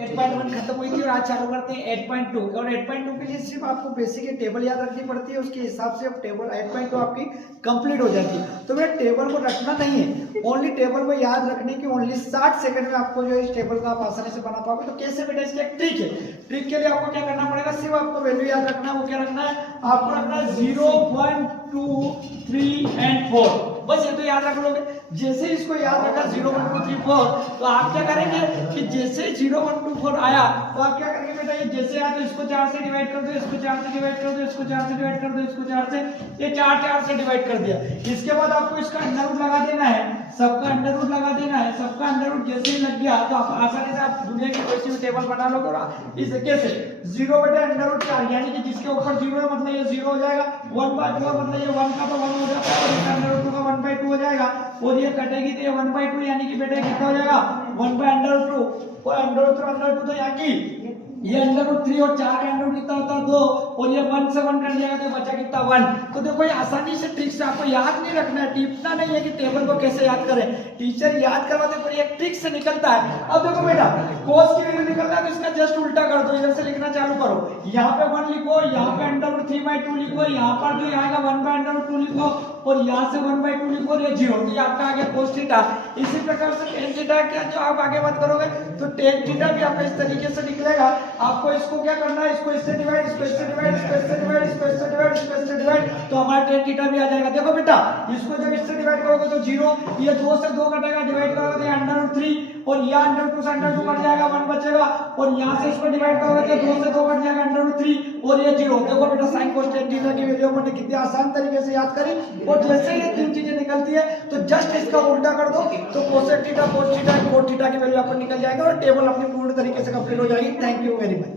8.1 खत्म हुई थी और आज चालू करते हैं 8.2। और 8.2 के लिए सिर्फ आपको बेसिक टेबल याद रखनी पड़ती है, उसके हिसाब से अब टेबल 8.2 आपकी कंप्लीट हो जाती है। तो मेरे टेबल को रखना नहीं है, ओनली टेबल को याद रखने की ओनली 60 सेकंड में आपको जो इस टेबल का आप आसानी से बना पाओगे। तो कैसे बेटा, इसकी एक ट्रिक है। ट्रिक के लिए आपको क्या करना पड़ेगा, सिर्फ आपको वैल्यू याद रखना है। वो क्या रखना है, आपको रखना है 0, 1, 2, 3 एंड 4। बस ये तो याद रख लोगे। जैसे इसको याद रखा 0, 1, 2, 3, 4, तो आप क्या करेंगे कि जैसे 0, 1, 2, 4 आया तो आप क्या करेंगे बेटा, ये जैसे आया तो इसको 4 से डिवाइड कर दो, इसको 4 से डिवाइड कर दो, इसको 4 से डिवाइड कर दो, इसको 4 से, ये 4 से डिवाइड कर दिया। इसके बाद आपको इसका अंडर रूट लगा देना है, सबका अंडर रूट लगा देना है। सबका अंडर रूट जैसे ही लग गया तो आप आसानी से आप दुनिया की कोई सी भी टेबल बना लोगे। इस कैसे 0 बटे अंडर रूट 4, यानी कि जिसके ऊपर 0 है मतलब ये 0 हो जाएगा। 1/2 मतलब ये 1 का तो 1 हो जाता है और इसका अंडर रूट का 1/2 हो जाएगा। और ये कटेगी तो ये 1/2, यानी कि बेटा कितना हो जाएगा 1/√2। और अंडर रूट तो यहाँ की ये अंडर रूट 3 और 4 का अंडर रूट कितना होता है 2, और ये 1 से 1 कर दिया तो बचा कितना 1। तो देखो ये आसानी से ट्रिक से आपको याद नहीं रखना है, टिपना नहीं है कि टेबल को कैसे याद करें। टीचर याद करवाते पर एक ट्रिक से निकलता है। अब देखो बेटा, cos की वैल्यू निकलता है तो इसका जस्ट उल्टा कर दो, इधर से लिखना चालू करो। यहाँ पे 1 लिखो, यहाँ पे अंडर रूट 3/2 लिखो, यहाँ पर जो आएगा 1/√2 लिखो, और यहाँ से 1/2 लिखो और ये 0, तो ये आपका आ गया cos थीटा। इसी प्रकार से tan थीटा क्या जो आप आगे बात करोगे तो tan थीटा भी आपका इस तरीके से निकलेगा। आपको इसको क्या करना है, इसको इससे डिवाइड, इसको इससे डिवाइड, इसको इससे डिवाइड, इसको इससे डिवाइड, इसको इससे डिवाइड, तो हमारा tan थीटा भी आ जाएगा। देखो बेटा, इसको जब इससे डिवाइड करोगे तो 0, ये 2 से 2 कटेगा, डिवाइड करोगे तो ये अंडर रूट 3, और ये अंडर रूट से अंडर 2 कट जाएगा, 1 बचेगा, और यहाँ से इसको डिवाइड करोगे तो 2 से 2 कट जाएगा, अंडर रूट 3 और ये 0। देखो बेटा, sin cos tan थीटा की वैल्यू हमने कितने आसान तरीके से याद करी। और जैसे ये तीन चीजें निकलती है तो जस्ट इसका उल्टा कर दो तो cosec theta, cos theta, cot theta की वैल्यू आपको निकल जाएगा और टेबल अपनी पूर्ण तरीके से कंप्लीट हो जाएगी। Thank you very much.